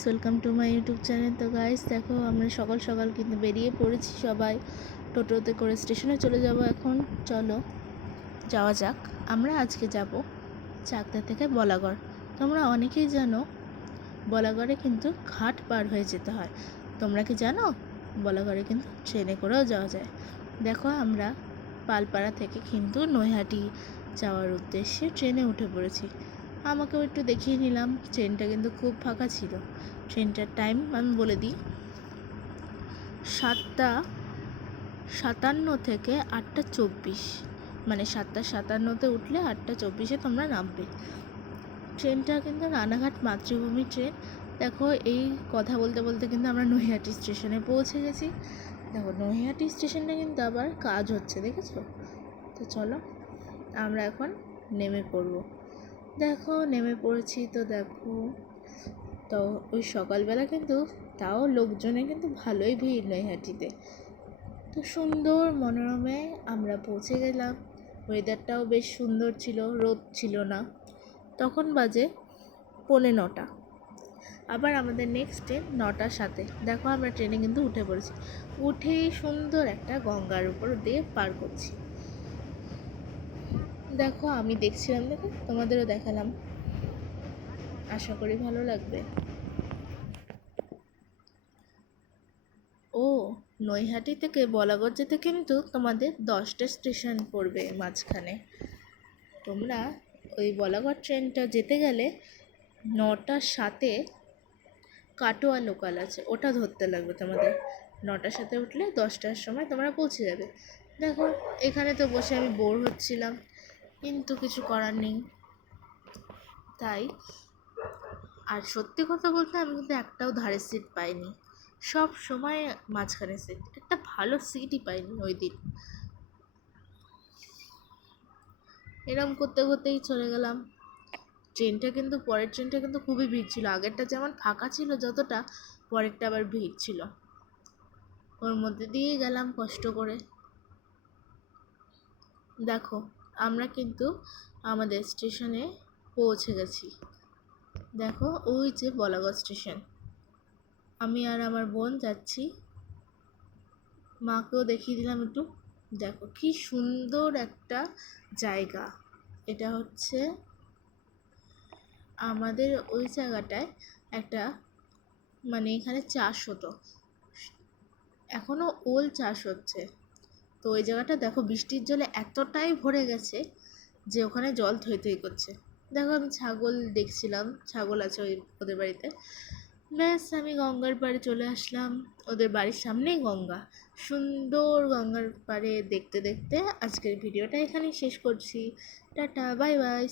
Guys, welcome to my YouTube channel. তো guys দেখো, আমরা সকাল সকাল কিন্তু বেরিয়ে পড়েছি সবাই। টোটোতে করে স্টেশনে চলে যাব এখন। চলো যাওয়া যাক। আমরা আজকে যাব চাকদা থেকে বলাগড়। তোমরা অনেকেই জানো বলাগড়ে কিন্তু ঘাট পার হয়ে যেতে হয়। তোমরা কি জানো বলাগড়ে কিন্তু ট্রেনে করেও যাওয়া যায়? দেখো, আমরা পালপাড়া থেকে কিন্তু নৈহাটি যাওয়ার উদ্দেশ্যে ট্রেনে উঠে পড়েছি। আমাকেও একটু দেখিয়ে নিলাম। ট্রেনটা কিন্তু খুব ফাঁকা ছিল। ট্রেনটার টাইম আমি বলে দিই, 7:57 থেকে 8:24, মানে 7:57 উঠলে 8:24 তোমরা নামবে। ট্রেনটা কিন্তু রানাঘাট মাতৃভূমি ট্রেন। দেখো, এই কথা বলতে বলতে কিন্তু আমরা নৈহাটি স্টেশনে পৌঁছে গেছি। দেখো, নৈহাটি স্টেশনটা কিন্তু আবার কাজ হচ্ছে, দেখেছো? তো চলো আমরা এখন নেমে পড়বো। দেখো, নেমে পড়েছি। তো দেখো, তো ওই সকালবেলা কিন্তু তাও লোকজনে কিন্তু ভালোই ভিড় নৈহাটিতে। তো সুন্দর মনোরমে আমরা পৌঁছে গেলাম। ওয়েদারটাও বেশ সুন্দর ছিল, রোদ ছিল না। তখন বাজে 9:45। আবার আমাদের নেক্সট ট্রেন 9:07। দেখো, আমরা ট্রেনে কিন্তু উঠে পড়েছি। উঠেই সুন্দর একটা গঙ্গার উপর দিয়ে পার করছি। দেখো, আমি দেখছিলাম, দেখো তোমাদেরও দেখালাম। আশা করি ভালো লাগবে। ও, নৈহাটি থেকে বলাগড় যেতে কিন্তু তোমাদের 10টা স্টেশন পড়বে মাঝখানে। তোমরা ওই বলাগড় ট্রেনটা যেতে গেলে 9:07 কাটোয়া লোকাল আছে, ওটা ধরতে লাগবে তোমাদের। 9:07 উঠলে 10টার সময় তোমরা পৌঁছে যাবে। দেখো, এখানে তো বসে আমি বোর হচ্ছিলাম, কিন্তু কিছু করার নেই। তাই, আর সত্যি কথা বলতে আমি কিন্তু একটাও ধারের সিট পাইনি। সব সময় মাঝখানে সিট, একটা ভালো সিটই পাইনি ওই দিন। এরম করতে করতেই চলে গেলাম। পরের ট্রেনটা কিন্তু খুবই ভিড় ছিল। আগেরটা যেমন ফাঁকা ছিল যতটা, পরেরটা আবার ভিড় ছিল। ওর মধ্যে দিয়েই গেলাম কষ্ট করে। দেখো, আমরা কিন্তু আমাদের স্টেশনে পৌঁছে গেছি। দেখো, ওই যে বলাগড় স্টেশন। আমি আর আমার বোন যাচ্ছি। মাকেও দেখিয়ে দিলাম একটু। দেখো কি সুন্দর একটা জায়গা। এটা হচ্ছে আমাদের ওই জায়গাটায় একটা, মানে এখানে চাষ হতো, এখনও ওল চাষ হচ্ছে। তো ওই জায়গাটা দেখো বৃষ্টির জলে এতটাই ভরে গেছে যে ওখানে জল থই থই করছে। দেখো, আমি ছাগল দেখছিলাম, ছাগল আছে ওদের বাড়িতে। ব্যাস, আমি গঙ্গার পাড়ে চলে আসলাম। ওদের বাড়ির সামনেই গঙ্গা। সুন্দর গঙ্গার পাড়ে দেখতে দেখতে আজকের ভিডিওটা এখানেই শেষ করছি। Tata, bye bye.